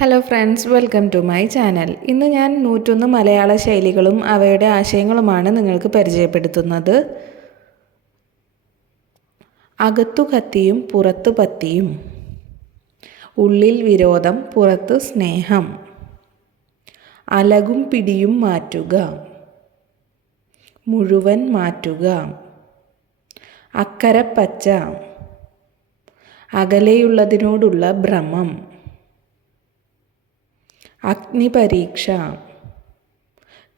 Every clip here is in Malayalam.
Hello friends, welcome to my channel. ഇന്ന് ഞാൻ 101 മലയാള ശൈലികളും അവയുടെ ആശയങ്ങളുമാണ് നിങ്ങൾക്ക് പരിചയപ്പെടുത്തുന്നത്. അകത്തു കത്തിയും പുറത്തു പത്തിയും, ഉള്ളിൽ വിരോധം പുറത്ത് സ്നേഹം, അലകും പിടിയും മാറ്റുക, മുഴുവൻ മാറ്റുക, അക്കരപ്പച്ച, അകലെയുള്ളതിനോടുള്ള ഭ്രമം, അഗ്നിപരീക്ഷ,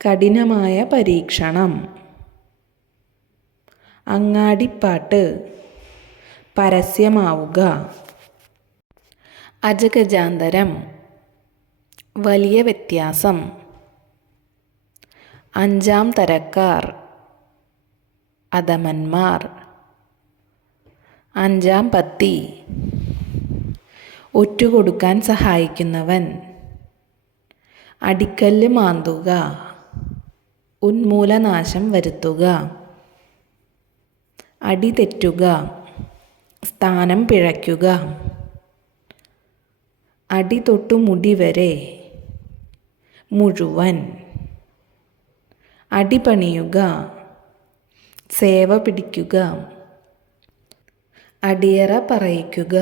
കഠിനമായ പരീക്ഷണം, അങ്ങാടിപ്പാട്ട്, പരസ്യമാവുക, അജഗജാന്തരം, വലിയ വ്യത്യാസം, അഞ്ചാം തരക്കാർ, അധമന്മാർ, അഞ്ചാം പത്തി, ഒറ്റുകൊടുക്കാൻ സഹായിക്കുന്നവൻ, അടിക്കല്ല് മാന്തുക, ഉന്മൂലനാശം വരുത്തുക, അടി തെറ്റുക, സ്ഥാനം പിഴയ്ക്കുക, അടി തൊട്ടു മുടി വരെ, മുഴുവൻ, അടിപണിയുക, സേവ പിടിക്കുക, അടിയറ പറയിക്കുക,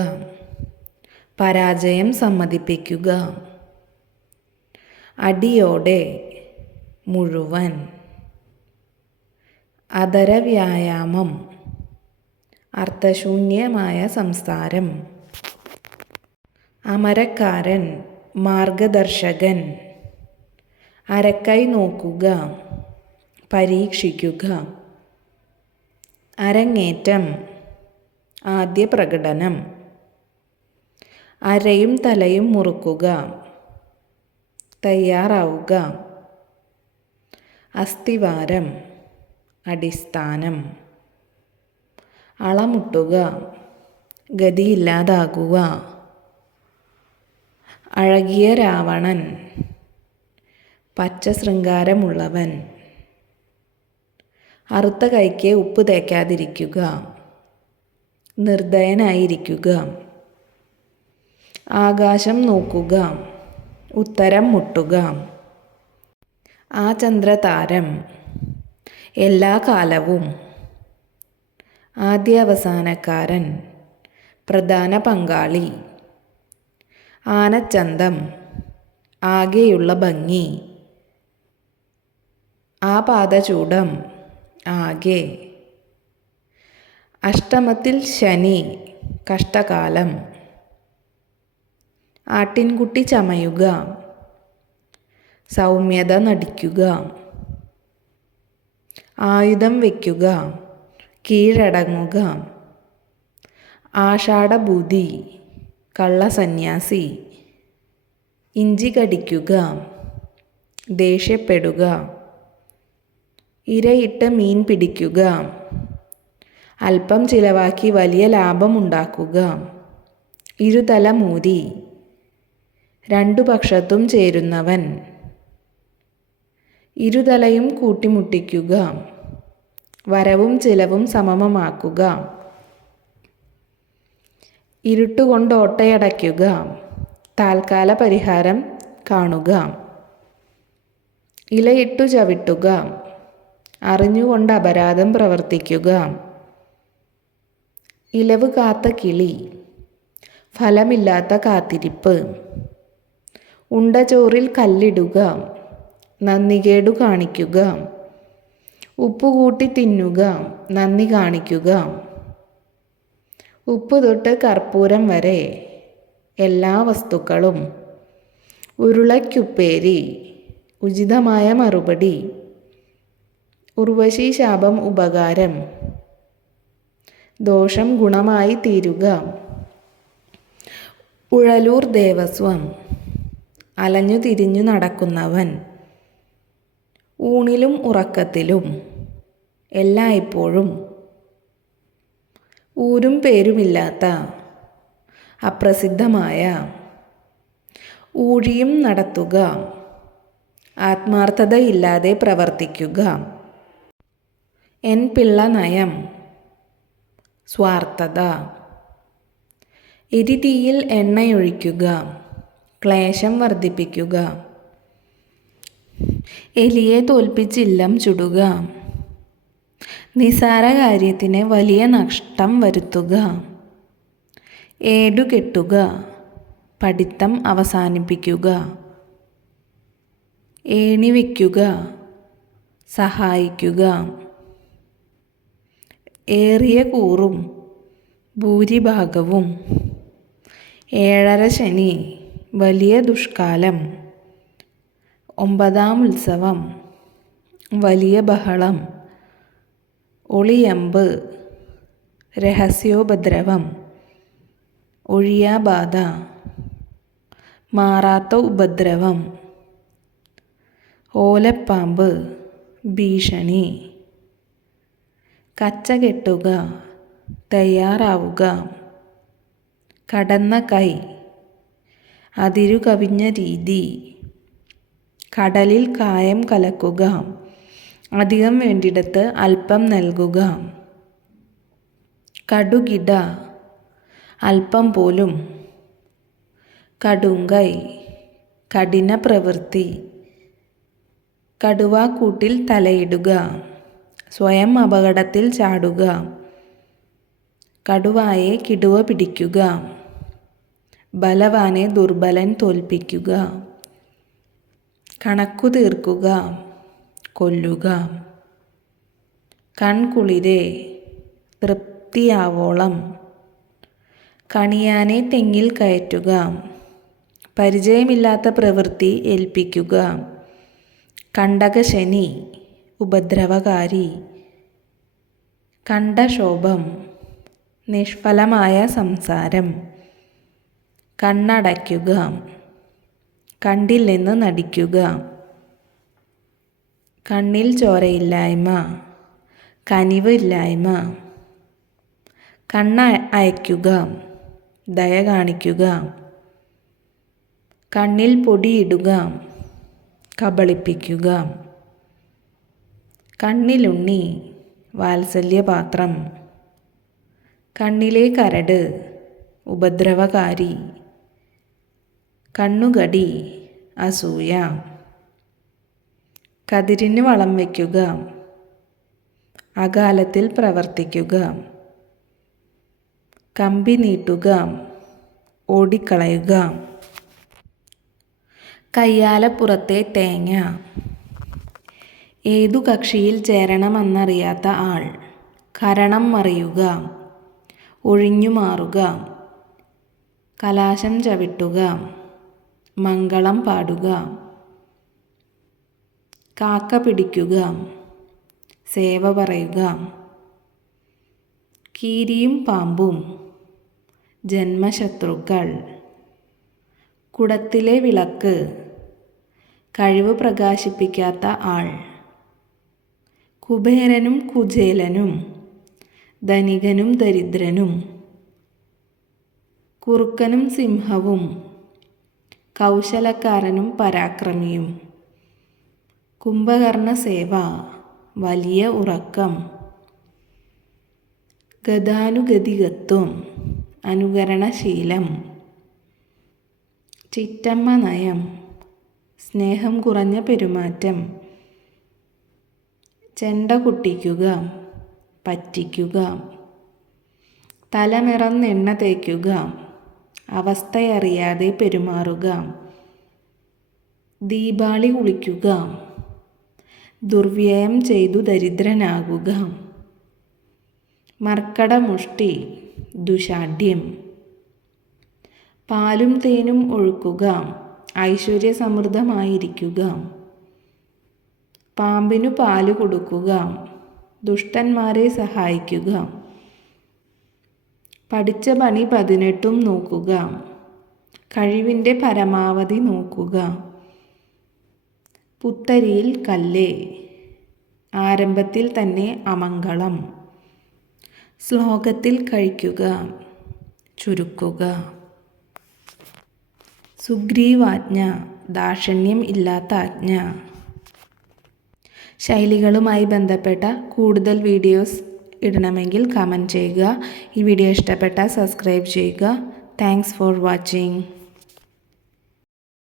പരാജയം സമ്മതിപ്പിക്കുക, അടിയോടെ, മുഴുവൻ, അധരവ്യായാമം, അർത്ഥശൂന്യമായ സംസാരം, അമരക്കാരൻ, മാർഗദർശകൻ, അരക്കൈ നോക്കുക, പരീക്ഷിക്കുക, അരങ്ങേറ്റം, ആദ്യ പ്രകടനം, അരയും തലയും മുറുക്കുക, തയ്യാറാവുക, അസ്ഥിവാരം, അടിസ്ഥാനം, അളമുട്ടുക, ഗതിയില്ലാതാകുക, അഴകിയ രാവണൻ, പച്ച ശൃംഗാരമുള്ളവൻ, അറുത്ത കൈക്ക് ഉപ്പ് തേക്കാതിരിക്കുക, നിർദയനായിരിക്കുക, ആകാശം നോക്കുക, ഉത്തരം മുട്ടുക, ആ ചന്ദ്രതാരം, എല്ലാ കാലവും, ആദ്യ അവസാനക്കാരൻ, പ്രധാന പങ്കാളി, ആനച്ചന്തം, ആകെയുള്ള ഭംഗി, ആ പാദചൂടം, ആകെ, അഷ്ടമത്തിൽ ശനി, കഷ്ടകാലം, ആട്ടിൻകുട്ടി ചമയുക, സൗമ്യത നടിക്കുക, ആയുധം വയ്ക്കുക, കീഴടങ്ങുക, ആഷാഢഭൂതി, കള്ളസന്യാസി, ഇഞ്ചി കടിക്കുക, ദേഷ്യപ്പെടുക, ഇരയിട്ട് മീൻ പിടിക്കുക, അല്പം ചിലവാക്കി വലിയ ലാഭമുണ്ടാക്കുക, ഇരുതല മൂരി, രണ്ടു പക്ഷത്തും ചേരുന്നവൻ, ഇരുതലയും കൂട്ടിമുട്ടിക്കുക, വരവും ചിലവും സമമമാക്കുക, ഇരുട്ടുകൊണ്ട് ഓട്ടയടയ്ക്കുക, താൽക്കാല പരിഹാരം കാണുക, ഇലയിട്ടു ചവിട്ടുക, അറിഞ്ഞുകൊണ്ട് അപരാധം പ്രവർത്തിക്കുക, ഇലവ് കാത്ത കിളി, ഫലമില്ലാത്ത കാത്തിരിപ്പ്, ഉണ്ട ചോറിൽ കല്ലിടുക, നന്ദികേടു കാണിക്കുക, ഉപ്പുകൂട്ടി തിന്നുക, നന്ദി കാണിക്കുക, ഉപ്പ് തൊട്ട് കർപ്പൂരം വരെ എല്ലാ വസ്തുക്കളും, ഉരുളയ്ക്കുപ്പേരി, ഉചിതമായ മറുപടി, ഉർവശി ശാപം ഉപകാരം, ദോഷം ഗുണമായി തീരുക, ഉഴലൂർ ദേവസ്വം, അലഞ്ഞു തിരിഞ്ഞു നടക്കുന്നവൻ, ഊണിലും ഉറക്കത്തിലും, എല്ലായ്പ്പോഴും, ഊരും പേരുമില്ലാത്ത, അപ്രസിദ്ധമായ, ഊഴിയും നടത്തുക, ആത്മാർത്ഥതയില്ലാതെ പ്രവർത്തിക്കുക, എൻ പിള്ള നയം, സ്വാർത്ഥത, എരിതീയിൽ എണ്ണയൊഴിക്കുക, ക്ലേശം വർദ്ധിപ്പിക്കുക. എലിയെ തോൽപ്പിച്ചില്ലം ചുടുക. നിസാര കാര്യത്തിന് വലിയ നഷ്ടം വരുത്തുക. ഏടുകെട്ടുക. പഠിത്തം അവസാനിപ്പിക്കുക. ഏണിവെക്കുക. സഹായിക്കുക. ഏറിയ കൂറും ഭൂരിഭാഗവും. ഏഴര ശനി വലിയ ദുഷ്കാലം. ഒമ്പതാം ഉത്സവം വലിയ ബഹളം. ഒളിയമ്പ് രഹസ്യോപദ്രവം. ഒഴിയാബാധ മാറാത്ത ഉപദ്രവം. ഓലപ്പാമ്പ് ഭീഷണി. കച്ചകെട്ടുക. തയ്യാറാവുക. കടന്ന കൈ അതിരു കവിഞ്ഞ രീതി. കടലിൽ കായം കലക്കുക. അധികം വേണ്ടിടത്ത് അല്പം നൽകുക. കടുകിട അല്പം പോലും. കടുങ്കൈ കഠിന പ്രവൃത്തി. കടുവാക്കൂട്ടിൽ തലയിടുക. സ്വയം അപകടത്തിൽ ചാടുക. കടുവായെ കിടുവ പിടിക്കുക. ബലവാനെ ദുർബലൻ തോൽപ്പിക്കുക. കണക്കു തീർക്കുക. കൊല്ലുക. കൺകുളിരെ തൃപ്തിയാവോളം. കണിയാനെ തെങ്ങിൽ കയറ്റുക. പരിചയമില്ലാത്ത പ്രവൃത്തി ഏൽപ്പിക്കുക. കണ്ടകശനി ഉപദ്രവകാരി. കണ്ടശോഭം നിഷ്ഫലമായ സംസാരം. കണ്ണടയ്ക്കുക. കണ്ടില്ലെന്ന് നടിക്കുക. കണ്ണിൽ ചോരയില്ലായ്മ. കനിവ് ഇല്ലായ്മ. കണ്ണ് അയയ്ക്കുക. ദയ കാണിക്കുക. കണ്ണിൽ പൊടിയിടുക. കബളിപ്പിക്കുക. കണ്ണിലുണ്ണി വാത്സല്യപാത്രം. കണ്ണിലെ കരട് ഉപദ്രവകാരി. കണ്ണുകടി അസൂയ. കതിരിന് വളം വയ്ക്കുക. അകാലത്തിൽ പ്രവർത്തിക്കുക. കമ്പി നീട്ടുക. ഓടിക്കളയുക. കയ്യാലപ്പുറത്തെ തേങ്ങ. ഏതു കക്ഷിയിൽ ചേരണമെന്നറിയാത്ത ആൾ. കരണം മറിയുക. ഒഴിഞ്ഞുമാറുക. കലാശം ചവിട്ടുക. മംഗളം പാടുക. കാക്ക പിടിക്കുക. സേവ പറയുക. കീരിയും പാമ്പും ജന്മശത്രുക്കൾ. കുടത്തിലെ വിളക്ക് കഴിവ് പ്രകാശിപ്പിക്കാത്ത ആൾ. കുബേരനും കുചേലനും ധനികനും ദരിദ്രനും. കുറുക്കനും സിംഹവും കൗശലക്കാരനും പരാക്രമിയും. കുംഭകർണ സേവ വലിയ ഉറക്കം. ഗതാനുഗതികത്വം അനുകരണശീലം. ചിറ്റമ്മ നയം സ്നേഹം കുറഞ്ഞ പെരുമാറ്റം. ചെണ്ട കുട്ടിക്കുക. പറ്റിക്കുക. തലമിറന്നെണ്ണ തേക്കുക. അവസ്ഥയറിയാതെ പെരുമാറുക. ദീപാളി കുളിക്കുക. ദുർവ്യയം ചെയ്തു ദരിദ്രനാകുക. മർക്കടമുഷ്ടി ദുശാഠ്യം. പാലും തേനും ഒഴുക്കുക. ഐശ്വര്യസമൃദ്ധമായിരിക്കുക. പാമ്പിനു പാല് കൊടുക്കുക. ദുഷ്ടന്മാരെ സഹായിക്കുക. പഠിച്ച പണി 18 നോക്കുക. കഴിവിൻ്റെ പരമാവധി നോക്കുക. പുത്തരിയിൽ കല്ല്. ആരംഭത്തിൽ തന്നെ അമംഗളം. ശ്ലോകത്തിൽ കഴിക്കുക. ചുരുക്കുക. സുഗ്രീവാജ്ഞ ദാക്ഷിണ്യം ഇല്ലാത്ത ആജ്ഞ. ശൈലികളുമായി ബന്ധപ്പെട്ട കൂടുതൽ വീഡിയോസ് ഇടണമെങ്കിൽ കമൻറ്റ് ചെയ്യുക. ഈ വീഡിയോ ഇഷ്ടപ്പെട്ടാൽ സബ്സ്ക്രൈബ് ചെയ്യുക. Thanks for watching.